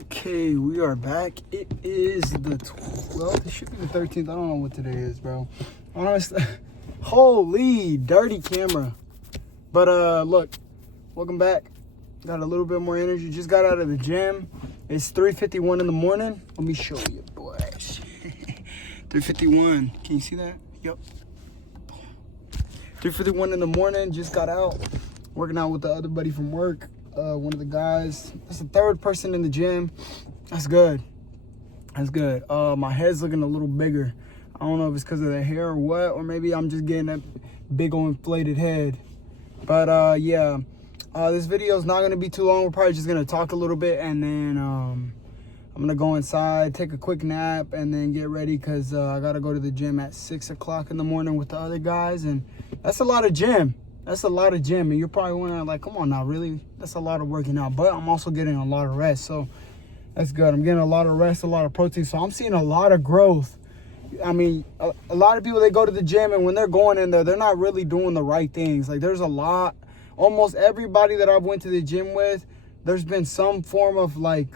Okay, we are back. It is the 12th. It should be the 13th. I don't know what today is, bro. Honestly, holy dirty camera. But look, welcome back. Got a little bit more energy. Just got out of the gym. It's 3:51 in the morning. Let me show you, boy. 3:51. Can you see that? Yep. 3:51 in the morning. Just got out. Working out with the other buddy from work. One of the guys. That's the third person in the gym. That's good. That's good. My head's looking a little bigger. I don't know if it's because of the hair or what, or maybe I'm just getting that big old inflated head. But yeah, this video is not going to be too long. We're probably just going to talk a little bit, and then I'm going to go inside, take a quick nap, and then get ready because I got to go to the gym at 6 o'clock in the morning with the other guys, and that's a lot of gym. That's a lot of gym, and you're probably wondering, like, come on now, really? That's a lot of working out, but I'm also getting a lot of rest, so that's good. I'm getting a lot of rest, a lot of protein, so I'm seeing a lot of growth. I mean, a lot of people, they go to the gym, and when they're going in there, they're not really doing the right things. Like, there's a lot, almost everybody that I've went to the gym with, there's been some form of, like,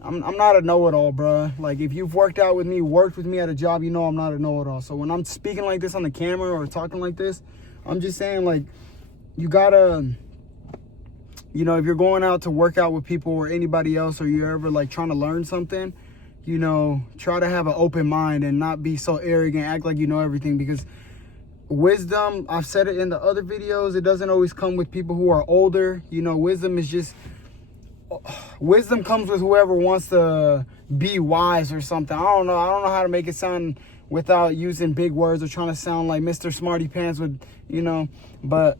I'm not a know-it-all, bro. Like, if you've worked out with me, worked with me at a job, you know I'm not a know-it-all. So when I'm speaking like this on the camera or talking like this, I'm just saying, like, you gotta, you know, if you're going out to work out with people or anybody else, or you're ever, like, trying to learn something, you know, try to have an open mind and not be so arrogant, act like you know everything, because wisdom, I've said it in the other videos, it doesn't always come with people who are older. You know, wisdom comes with whoever wants to be wise or something. I don't know how to make it sound without using big words or trying to sound like Mr. Smarty Pants with, you know, but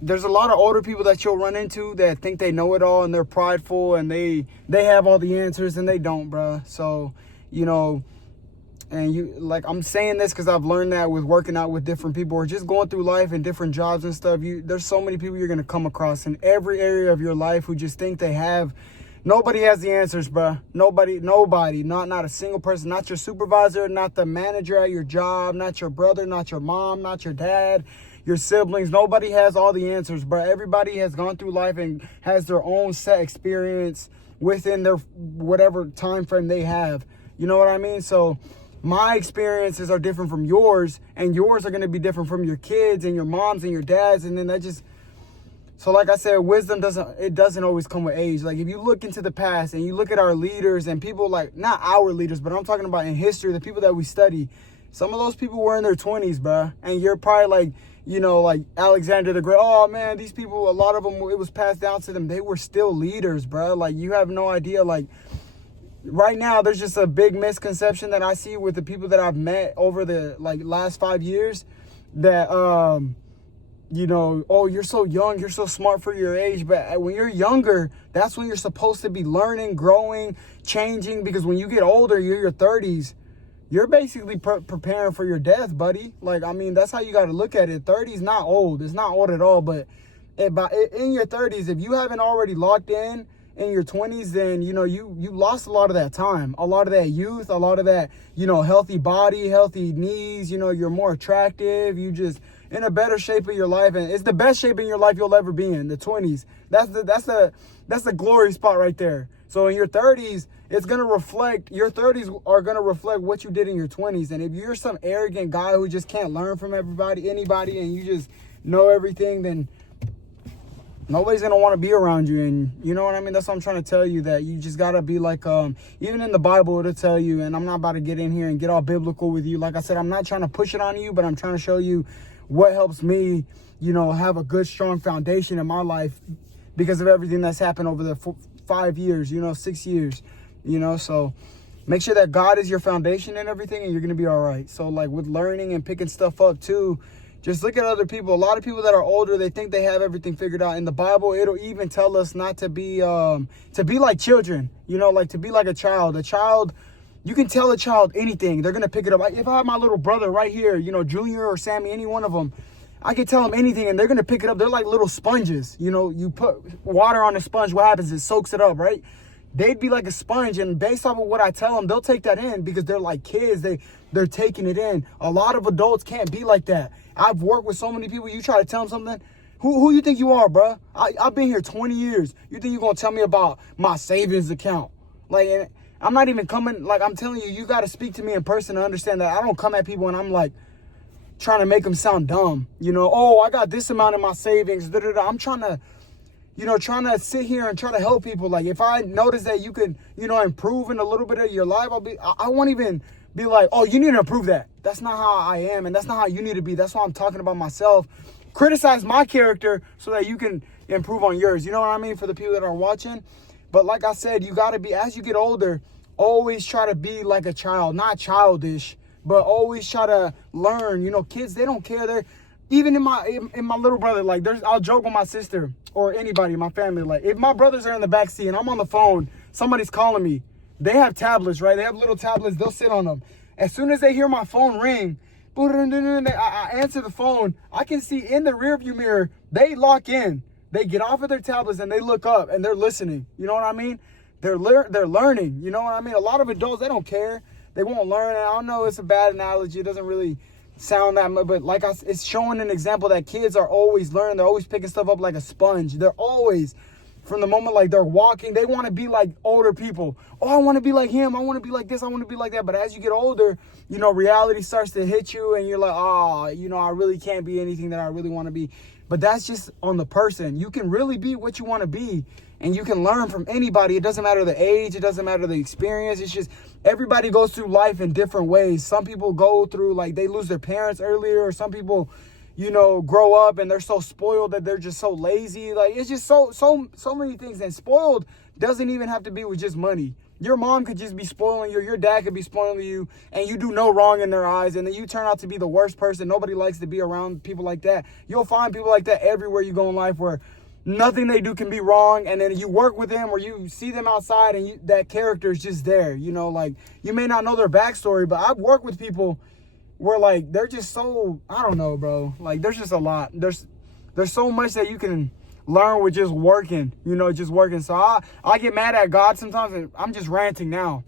there's a lot of older people that you'll run into that think they know it all, and they're prideful, and they have all the answers, and they don't, bruh. So, you know, and you, like, I'm saying this because I've learned that with working out with different people or just going through life and different jobs and stuff. There's so many people you're going to come across in every area of your life who just think they have. Nobody has the answers, bruh. Nobody, not a single person, not your supervisor, not the manager at your job, not your brother, not your mom, not your dad, your siblings. Nobody has all the answers, bruh. Everybody has gone through life and has their own set experience within their whatever time frame they have. You know what I mean? So my experiences are different from yours, and yours are going to be different from your kids and your moms and your dads, and then that just... So like I said, wisdom doesn't always come with age. Like, if you look into the past and you look at our leaders and people, like, not our leaders, but I'm talking about in history, the people that we study, some of those people were in their 20s, bruh. And you're probably like, you know, like Alexander the Great. Oh, man, these people, a lot of them, it was passed down to them. They were still leaders, bruh. Like, you have no idea. Like, right now, there's just a big misconception that I see with the people that I've met over the, like, last 5 years that, you know, oh, you're so young, you're so smart for your age. But when you're younger, that's when you're supposed to be learning, growing, changing. Because when you get older, you're your 30s, you're basically preparing for your death, buddy. Like, I mean, that's how you got to look at it. 30's not old. It's not old at all. But in your 30s, if you haven't already locked in your 20s, then, you know, you lost a lot of that time, a lot of that youth, a lot of that, you know, healthy body, healthy knees. You know, you're more attractive. You just in a better shape of your life, and it's the best shape in your life you'll ever be in. The 20s, that's the glory spot right there. So in your 30s, it's gonna reflect. Your 30s are gonna reflect what you did in your 20s. And if you're some arrogant guy who just can't learn from anybody, and you just know everything, then nobody's gonna want to be around you. And you know what I mean? That's what I'm trying to tell you, that you just gotta be like, even in the Bible, it'll tell you, and I'm not about to get in here and get all biblical with you. Like I said, I'm not trying to push it on you, but I'm trying to show you what helps me, you know, have a good, strong foundation in my life because of everything that's happened over the 5 years, you know, 6 years, you know. So make sure that God is your foundation and everything, and you're going to be all right. So, like, with learning and picking stuff up too, just look at other people. A lot of people that are older, they think they have everything figured out. In the Bible, it'll even tell us not to be like children, you know, like to be like a child. A child, you can tell a child anything. They're going to pick it up. If I have my little brother right here, you know, Junior or Sammy, any one of them, I can tell them anything, and they're going to pick it up. They're like little sponges. You know, you put water on a sponge, what happens? It soaks it up, right? They'd be like a sponge, and based off of what I tell them, they'll take that in because they're like kids. They're taking it in. A lot of adults can't be like that. I've worked with so many people. You try to tell them something, Who you think you are, bro? I've been here 20 years. You think you're going to tell me about my savings account? Like, and I'm not even coming, like, I'm telling you, you got to speak to me in person to understand that I don't come at people and I'm like trying to make them sound dumb. You know, oh, I got this amount in my savings. Da, da, da. I'm trying to sit here and try to help people. Like, if I notice that you could, improve in a little bit of your life, I won't even be like, oh, you need to improve that. That's not how I am, and that's not how you need to be. That's why I'm talking about myself. Criticize my character so that you can improve on yours. You know what I mean? For the people that are watching. But like I said, you got to be, as you get older, always try to be like a child. Not childish, but always try to learn. You know, kids, they don't care. They're, even in my little brother, like, I'll joke with my sister or anybody in my family. Like, if my brothers are in the backseat and I'm on the phone, somebody's calling me. They have tablets, right? They have little tablets. They'll sit on them. As soon as they hear my phone ring, I answer the phone. I can see in the rearview mirror, they lock in. They get off of their tablets and they look up and they're listening. You know what I mean? They're learning. You know what I mean? A lot of adults, they don't care. They won't learn. And I don't know, it's a bad analogy. It doesn't really sound that much, but like it's showing an example that kids are always learning. They're always picking stuff up like a sponge. They're always, from the moment like they're walking, they want to be like older people. Oh, I want to be like him. I want to be like this. I want to be like that. But as you get older, reality starts to hit you and you're like, oh, I really can't be anything that I really want to be. But that's just on the person. You can really be what you want to be, and you can learn from anybody. It doesn't matter the age. It doesn't matter the experience. It's just everybody goes through life in different ways. Some people go through, like, they lose their parents earlier, or some people, grow up and they're so spoiled that they're just so lazy. Like, it's just so many things. And spoiled doesn't even have to be with just money. Your mom could just be spoiling you. Your dad could be spoiling you, and you do no wrong in their eyes, and then you turn out to be the worst person. Nobody likes to be around people like that. You'll find people like that everywhere you go in life, where nothing they do can be wrong, and then you work with them or you see them outside and that character is just there. Like, you may not know their backstory, but I've worked with people where, like, they're just so, I don't know, bro. Like, there's just a lot. There's so much that you can learn with just working, just working. So I get mad at God sometimes, and I'm just ranting now,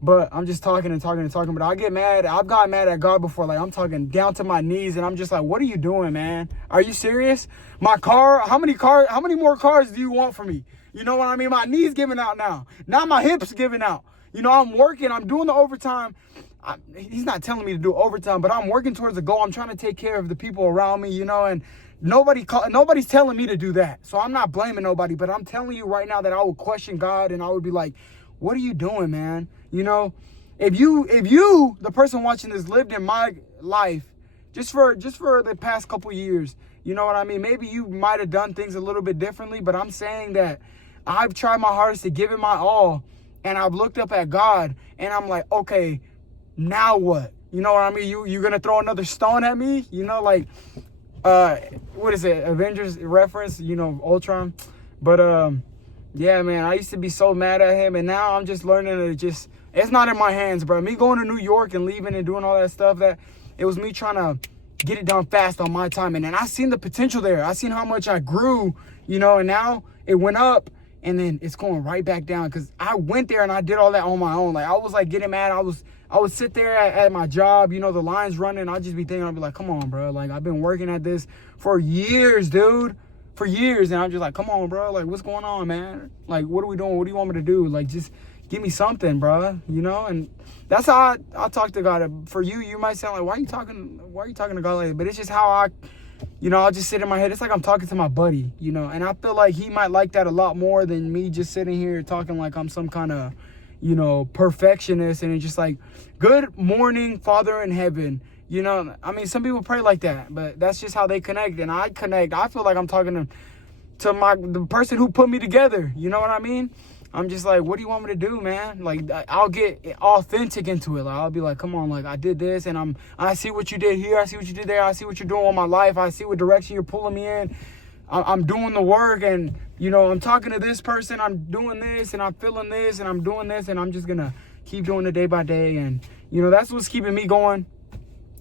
but I'm just talking and talking and talking. But I get mad. I've gotten mad at God before. Like, I'm talking down to my knees, and I'm just like, what are you doing, man? Are you serious? My car, how many more cars do you want from me? You know what I mean? My knees giving out now. Now my hips giving out. I'm working. I'm doing the overtime. He's not telling me to do overtime, but I'm working towards the goal. I'm trying to take care of the people around me, and nobody's telling me to do that. So I'm not blaming nobody, but I'm telling you right now that I would question God, and I would be like, what are you doing, man? If you, the person watching this, lived in my life just for the past couple years, you know what I mean? Maybe you might have done things a little bit differently, but I'm saying that I've tried my hardest to give it my all, and I've looked up at God, and I'm like, okay, now what? You know what I mean? You gonna throw another stone at me? What is it? Avengers reference, Ultron. But yeah, man, I used to be so mad at him, and now I'm just learning to it's not in my hands, bro. Me going to New York and leaving and doing all that stuff, that it was me trying to get it done fast on my time. And then I seen the potential there. I seen how much I grew, and now it went up, and then it's going right back down, because I went there and I did all that on my own. Like, I was like getting mad. I would sit there at my job, the line's running. I'd just be thinking, I'd be like, come on, bro. Like, I've been working at this for years, dude. For years. And I'm just like, come on, bro. Like, what's going on, man? Like, what are we doing? What do you want me to do? Like, just give me something, bro. And that's how I talk to God. For you, you might sound like, why are you talking to God like that? But it's just how I'll just sit in my head. It's like I'm talking to my buddy, and I feel like he might like that a lot more than me just sitting here talking like I'm some kind of, perfectionist. And it's just like, good morning, Father in heaven. I mean, some people pray like that, but that's just how they connect. And I connect. I feel like I'm talking to the person who put me together. You know what I mean? I'm just like, what do you want me to do, man? Like, I'll get authentic into it. Like, I'll be like, come on, like, I did this, and I see what you did here. I see what you did there. I see what you're doing with my life. I see what direction you're pulling me in. I'm doing the work, and, I'm talking to this person. I'm doing this, and I'm feeling this, and I'm doing this, and I'm just going to keep doing it day by day. And, that's what's keeping me going.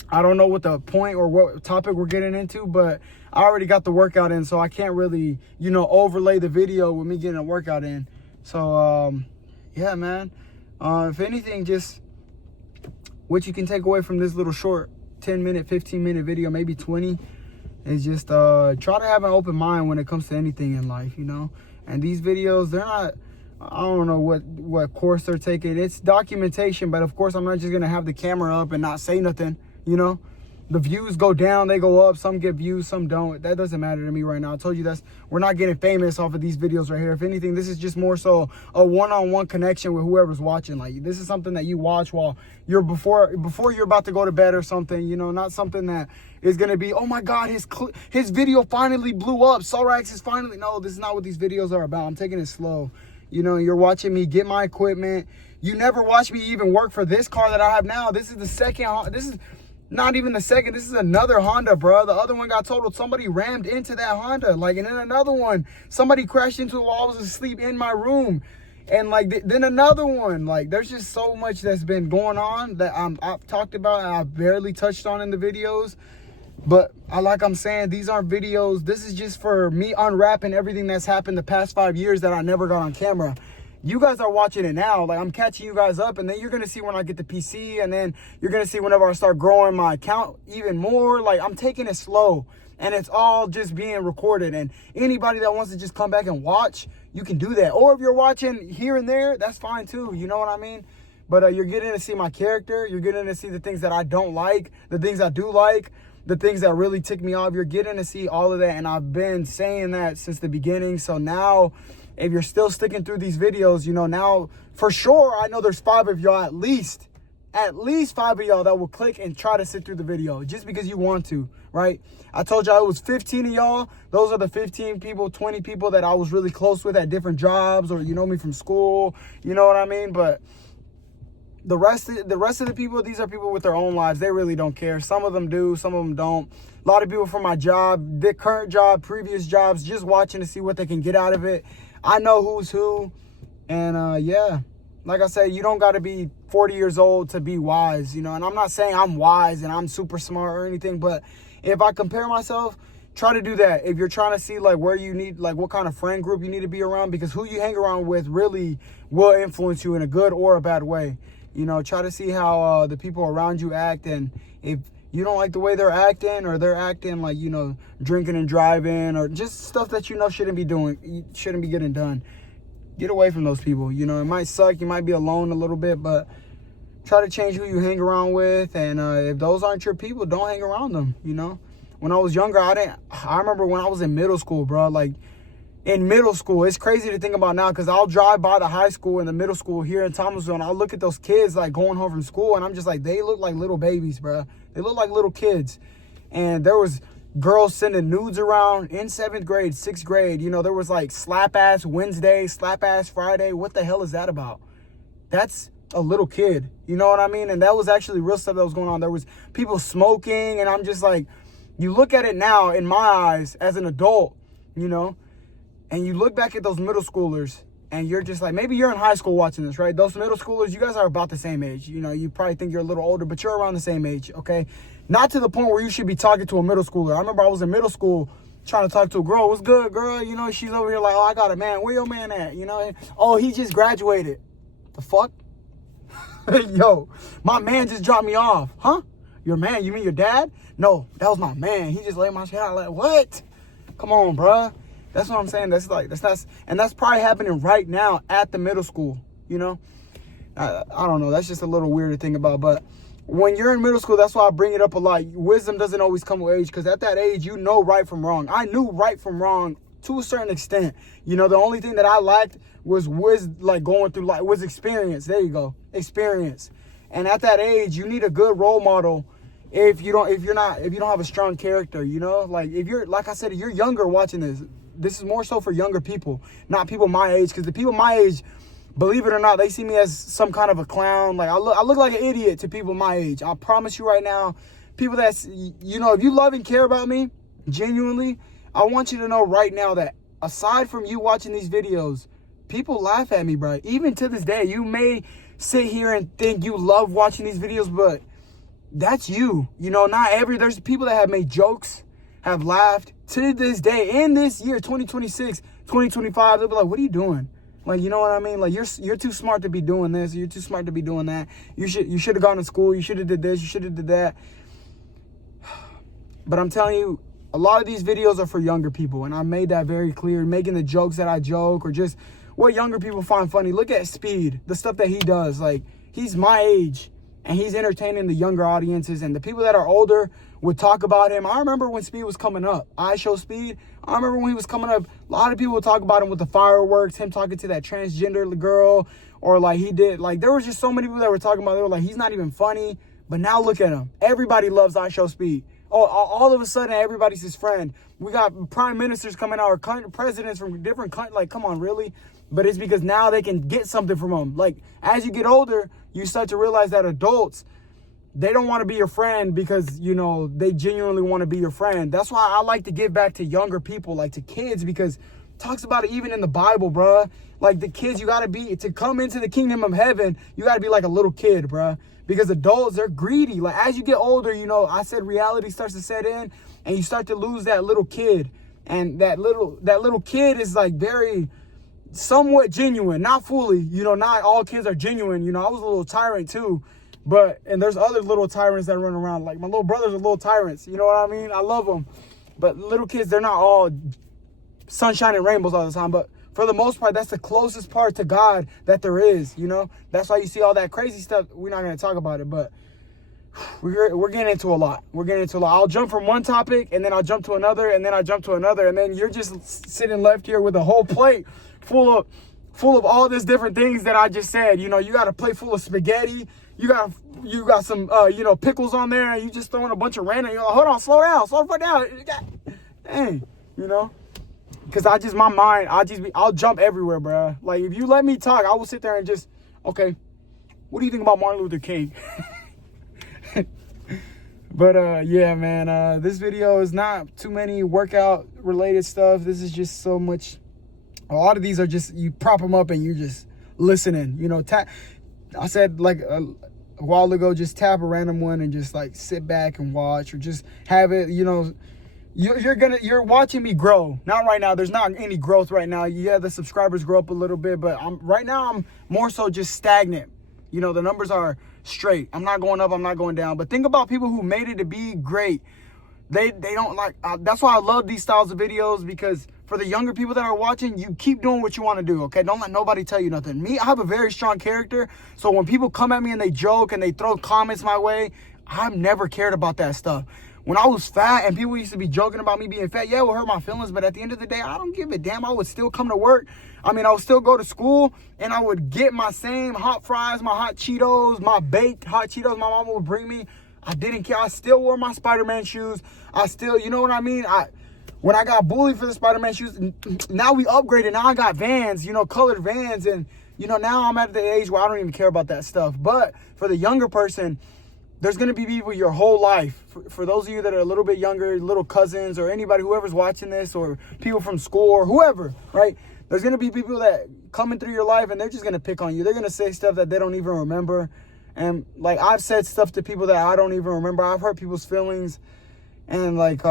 I don't know what the point or what topic we're getting into, but I already got the workout in, so I can't really, overlay the video with me getting a workout in. So, yeah, man. If anything, just what you can take away from this little short 10-minute, 15-minute video, maybe 20, is just try to have an open mind when it comes to anything in life, you know. And these videos, they're not, I don't know what course they're taking. It's documentation, but of course I'm not just gonna have the camera up and not say nothing, you know. The views go down, they go up. Some get views, some don't. That doesn't matter to me right now. I told you we're not getting famous off of these videos right here. If anything, this is just more so a one-on-one connection with whoever's watching. Like, this is something that you watch while you're before you're about to go to bed or something, you know, not something that is gonna be, oh my God, his video finally blew up. Sollracz is finally, no, this is not what these videos are about. I'm taking it slow. You know, you're watching me get my equipment. You never watch me even work for this car that I have now. This is the second, this is not even the second, this is another Honda, bro. The other one got totaled. Somebody rammed into that Honda. Like, and then another one, somebody crashed into it while I was asleep in my room. And like, then another one. Like, there's just so much that's been going on that I've talked about and I've barely touched on in the videos. But like I'm saying, these aren't videos. This is just for me unwrapping everything that's happened the past 5 years that I never got on camera. You guys are watching it now. Like, I'm catching you guys up, and then you're gonna see when I get the PC, and then you're gonna see whenever I start growing my account even more. Like, I'm taking it slow, and it's all just being recorded. And anybody that wants to just come back and watch, you can do that. Or if you're watching here and there, that's fine too. You know what I mean? But you're getting to see my character. You're getting to see the things that I don't like, the things I do like, the things that really tick me off. You're getting to see all of that, and I've been saying that since the beginning. So now, if you're still sticking through these videos, you know, now for sure, I know there's 5 of y'all, at least 5 of y'all that will click and try to sit through the video just because you want to, right? I told y'all it was 15 of y'all. Those are the 15 people, 20 people that I was really close with at different jobs, or you know me from school, you know what I mean? But the rest of the people, these are people with their own lives. They really don't care. Some of them do, some of them don't. A lot of people from my job, their current job, previous jobs, just watching to see what they can get out of it. I know who's who. And yeah, like I said, you don't got to be 40 years old to be wise, you know. And I'm not saying I'm wise and I'm super smart or anything, but if I compare myself, try to do that. If you're trying to see like where you need, like what kind of friend group you need to be around, because who you hang around with really will influence you in a good or a bad way. You know, try to see how the people around you act, and if you don't like the way they're acting, or they're acting like, you know, drinking and driving, or just stuff that you know shouldn't be getting done, get away from those people. You know, it might suck, you might be alone a little bit, but try to change who you hang around with. And if those aren't your people, don't hang around them. You know, when I was younger, I remember when I was in middle school, bro, like in middle school, it's crazy to think about now, because I'll drive by the high school and the middle school here in Thomasville, and I'll look at those kids like going home from school, and I'm just like, they look like little babies, bro. They look like little kids. And there was girls sending nudes around in 7th grade, 6th grade. You know, there was like slap ass Wednesday, slap ass Friday. What the hell is that about? That's a little kid. You know what I mean? And that was actually real stuff that was going on. There was people smoking, and I'm just like, you look at it now in my eyes as an adult, you know, and you look back at those middle schoolers, and you're just like, maybe you're in high school watching this, right? Those middle schoolers, you guys are about the same age. You know, you probably think you're a little older, but you're around the same age, okay? Not to the point where you should be talking to a middle schooler. I remember I was in middle school trying to talk to a girl. What's good, girl? You know, she's over here like, oh, I got a man. Where your man at? You know, oh, he just graduated. The fuck? Yo, my man just dropped me off. Huh? Your man? You mean your dad? No, that was my man. He just laid my shit out. Like, what? Come on, bruh. That's what I'm saying. That's probably happening right now at the middle school, you know? I don't know. That's just a little weird to think about. But when you're in middle school, that's why I bring it up a lot. Wisdom doesn't always come with age, because at that age, you know right from wrong. I knew right from wrong to a certain extent. You know, the only thing that I lacked was going through life, was experience. There you go. Experience. And at that age, you need a good role model. If you don't have a strong character, you know, like if you're, like I said, if you're younger watching this is more so for younger people, not people my age. Because the people my age, believe it or not, they see me as some kind of a clown. Like I look like an idiot to people my age. I promise you right now, people that's, you know, if you love and care about me, genuinely, I want you to know right now that aside from you watching these videos, people laugh at me, bro. Even to this day, you may sit here and think you love watching these videos, but that's you. You know, there's people that have made jokes, have laughed to this day, in this year, 2026, 2025, they'll be like, what are you doing? Like, you know what I mean? Like, you're too smart to be doing this. You're too smart to be doing that. You should have gone to school. You should have did this. You should have did that. But I'm telling you, A lot of these videos are for younger people, and I made that very clear, making the jokes that I joke or just what younger people find funny. Look at Speed, the stuff that he does. Like, he's my age, and he's entertaining the younger audiences, and the people that are older would talk about him. I remember when Speed was coming up. I Show Speed. I remember when he was coming up, a lot of people would talk about him with the fireworks, him talking to that transgender girl, or like he did. Like, there was just so many people that were talking about, they were like, he's not even funny. But now look at him. Everybody loves I Show Speed. Oh, all of a sudden, everybody's his friend. We got prime ministers coming out, or presidents from different countries. Like, come on, really? But it's because now they can get something from him. Like, as you get older, you start to realize that adults, they don't want to be your friend because, you know, they genuinely want to be your friend. That's why I like to give back to younger people, like to kids, because it talks about it even in the Bible, bruh. Like, the kids, you got to be, to come into the kingdom of heaven, you got to be like a little kid, bruh. Because adults, they're greedy. Like, as you get older, you know, I said reality starts to set in, and you start to lose that little kid. And that little kid is like very somewhat genuine, not fully, you know, not all kids are genuine. You know, I was a little tyrant too, and there's other little tyrants that run around. Like, my little brothers are little tyrants, you know what I mean? I love them. But little kids, they're not all sunshine and rainbows all the time. But for the most part, that's the closest part to God that there is, you know? That's why you see all that crazy stuff. We're not going to talk about it, but we're getting into a lot. We're getting into a lot. I'll jump from one topic, and then I'll jump to another, and then I'll jump to another, and then you're just sitting left here with a whole plate full of all these different things that I just said. You know, you got a plate full of spaghetti. You got some, you know, pickles on there, and you just throwing a bunch of random. You're like, hold on, slow the fuck down. Dang, you know? Because I'll jump everywhere, bro. Like, if you let me talk, I will sit there and just, okay, what do you think about Martin Luther King? But, yeah, man, this video is not too many workout-related stuff. This is just so much. A lot of these are just, you prop them up and you're just listening. You know, I said, like, a while ago, just tap a random one and just, like, sit back and watch, or just have it, you know. You're watching me grow. Not right now. There's not any growth right now. Yeah, the subscribers grow up a little bit, but right now I'm more so just stagnant. You know, the numbers are straight. I'm not going up, I'm not going down. But think about people who made it to be great. They don't like, that's why I love these styles of videos, because for the younger people that are watching, you keep doing what you want to do, okay? Don't let nobody tell you nothing. Me, I have a very strong character, so when people come at me and they joke and they throw comments my way, I've never cared about that stuff. When I was fat and people used to be joking about me being fat, yeah, it would hurt my feelings, but at the end of the day, I don't give a damn. I would still come to work. I mean, I would still go to school, and I would get my same hot fries, my hot Cheetos, my baked hot Cheetos my mama would bring me. I didn't care. I still wore my Spider-Man shoes. I still, you know what I mean? When I got bullied for the Spider-Man shoes, now we upgraded. Now I got Vans, you know, colored Vans, and, you know, now I'm at the age where I don't even care about that stuff. But for the younger person, there's going to be people your whole life. For those of you that are a little bit younger, little cousins, or anybody, whoever's watching this, or people from school, or whoever, right? There's going to be people that coming through your life, and they're just going to pick on you. They're going to say stuff that they don't even remember. And, like, I've said stuff to people that I don't even remember. I've hurt people's feelings. And, like,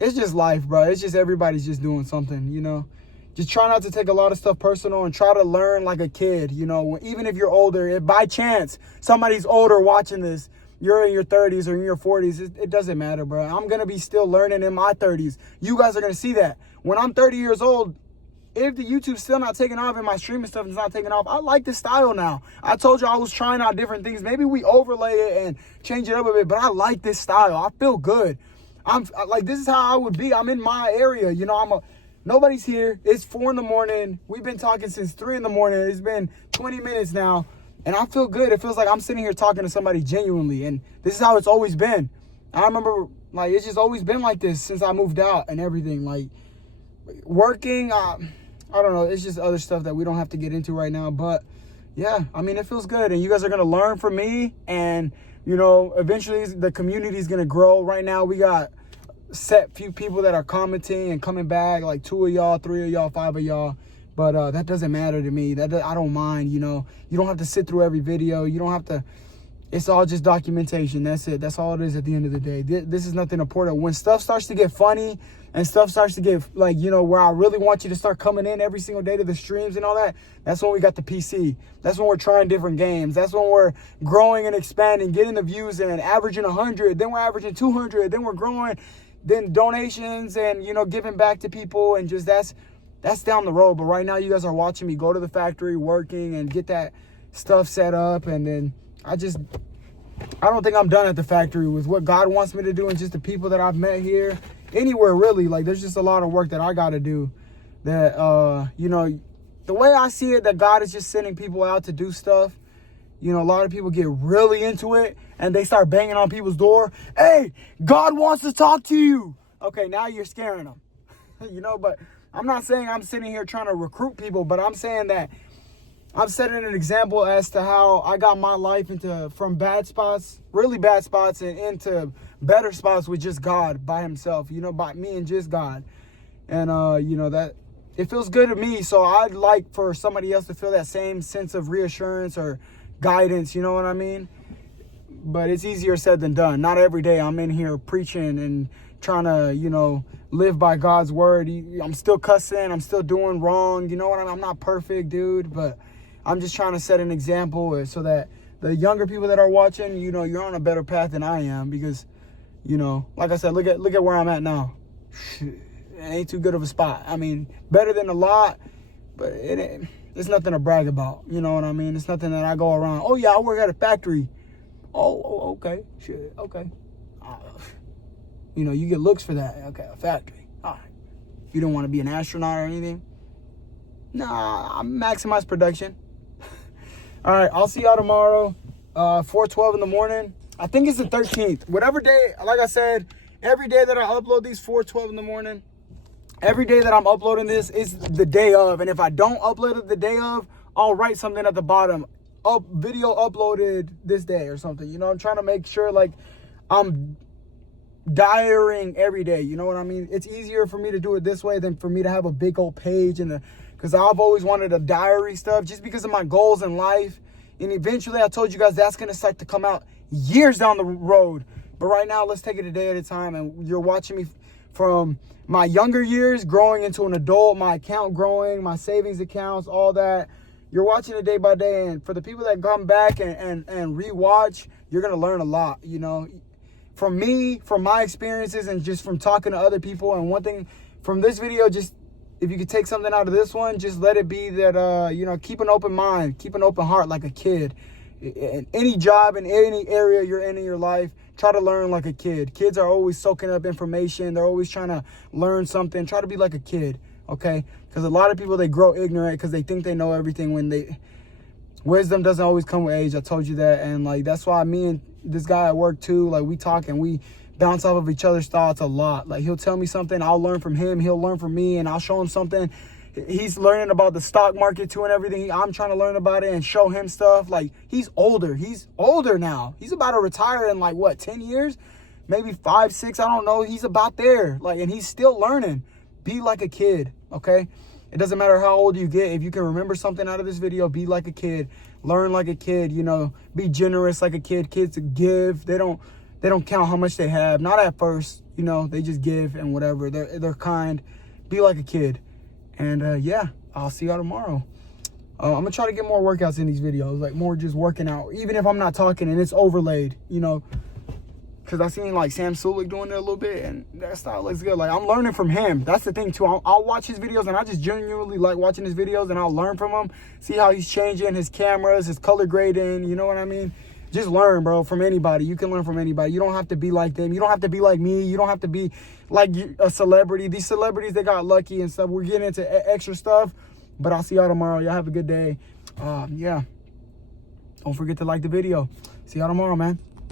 it's just life, bro. It's just everybody's just doing something, you know? Just try not to take a lot of stuff personal, and try to learn like a kid, you know? Even if you're older, if by chance somebody's older watching this, you're in your 30s or in your 40s, it doesn't matter, bro. I'm going to be still learning in my 30s. You guys are going to see that. When I'm 30 years old, if the YouTube's still not taking off and my streaming stuff is not taking off, I like this style now. I told you I was trying out different things. Maybe we overlay it and change it up a bit, but I like this style. I feel good. I'm like, this is how I would be. I'm in my area. You know, nobody's here. It's 4 a.m. We've been talking since 3 a.m. It's been 20 minutes now, and I feel good. It feels like I'm sitting here talking to somebody genuinely, and this is how it's always been. I remember, like, it's just always been like this since I moved out and everything. Like, working, I don't know. It's just other stuff that we don't have to get into right now, but yeah, I mean, it feels good, and you guys are going to learn from me, and, you know, eventually the community is going to grow. Right now, we got set few people that are commenting and coming back, like 2 of y'all, 3 of y'all, 5 of y'all, but that doesn't matter to me. I don't mind, you know. You don't have to sit through every video. You don't have to. It's all just documentation. That's it. That's all it is at the end of the day. This is nothing important. When stuff starts to get funny and stuff starts to get, like, you know, where I really want you to start coming in every single day to the streams and all that, that's when we got the PC. That's when we're trying different games. That's when we're growing and expanding, getting the views in, averaging 100, then we're averaging 200, then we're growing. then donations and, you know, giving back to people, and just that's down the road. But right now you guys are watching me go to the factory, working and get that stuff set up. And then I don't think I'm done at the factory with what God wants me to do, and just the people that I've met here, anywhere really. Like, there's just a lot of work that I got to do that, you know, the way I see it, that God is just sending people out to do stuff. You know, a lot of people get really into it and they start banging on people's door. Hey, God wants to talk to you. Okay, now you're scaring them. You know, but I'm not saying I'm sitting here trying to recruit people, but I'm saying that I'm setting an example as to how I got my life from bad spots, really bad spots, and into better spots with just God by himself, you know, by me and just God. And, you know, that it feels good to me. So I'd like for somebody else to feel that same sense of reassurance or guidance, you know what I mean? But it's easier said than done. Not every day I'm in here preaching and trying to, you know, live by God's word. I'm still cussing, I'm still doing wrong, you know what I mean? I'm not perfect, dude, but I'm just trying to set an example so that the younger people that are watching, you know, you're on a better path than I am. Because, you know, like I said, look at where I'm at now. It ain't too good of a spot. I mean, better than a lot, but it's nothing to brag about. You know what I mean? It's nothing that I go around, oh yeah, I work at a factory. Oh, okay, shit, okay. You know, you get looks for that. Okay, a factory. All right. You don't want to be an astronaut or anything? Nah, I maximize production. All right, I'll see y'all tomorrow, 4:12 in the morning. I think it's the 13th. Whatever day, like I said, every day that I upload these, 4:12 in the morning, every day that I'm uploading this is the day of. And if I don't upload it the day of, I'll write something at the bottom. Video uploaded this day or something. You know, I'm trying to make sure, like, I'm diarying every day. You know what I mean? It's easier for me to do it this way than for me to have a big old page because I've always wanted a diary stuff just because of my goals in life. And eventually, I told you guys that's going to start to come out years down the road. But right now, let's take it a day at a time. And you're watching me from my younger years growing into an adult, my account growing, my savings accounts, all that. You're watching it day by day. And for the people that come back and rewatch, you're going to learn a lot, you know. From me, from my experiences, and just from talking to other people. And one thing from this video, just if you could take something out of this one, just let it be that, you know, keep an open mind, keep an open heart like a kid. In any job, in any area you're in your life, try to learn like a kid. Kids are always soaking up information. They're always trying to learn something. Try to be like a kid, okay? Because a lot of people, they grow ignorant because they think they know everything when wisdom doesn't always come with age. I told you that. And, like, that's why me and this guy at work, too, like, we talk and we bounce off of each other's thoughts a lot. Like, he'll tell me something, I'll learn from him, he'll learn from me, and I'll show him something. He's learning about the stock market too and everything. I'm trying to learn about it and show him stuff. Like, he's older now. He's about to retire in, like, what, 10 years? Maybe 5, 6, I don't know. He's about there. Like, and he's still learning. Be like a kid, okay? It doesn't matter how old you get. If you can remember something out of this video, be like a kid. Learn like a kid, you know. Be generous like a kid. Kids give. They don't count how much they have. Not at first, you know. They just give and whatever. They're kind. Be like a kid. And yeah, I'll see y'all tomorrow. I'm gonna try to get more workouts in these videos, like more just working out, even if I'm not talking and it's overlaid, you know. Because I seen like Sam Sulik doing it a little bit, and that style looks good. Like, I'm learning from him. That's the thing too. I'll watch his videos, and I just genuinely like watching his videos, and I'll learn from him. See how he's changing his cameras, his color grading. You know what I mean? Just learn, bro, from anybody. You can learn from anybody. You don't have to be like them. You don't have to be like me. You don't have to be like a celebrity. These celebrities, they got lucky and stuff. We're getting into extra stuff. But I'll see y'all tomorrow. Y'all have a good day. Yeah. Don't forget to like the video. See y'all tomorrow, man.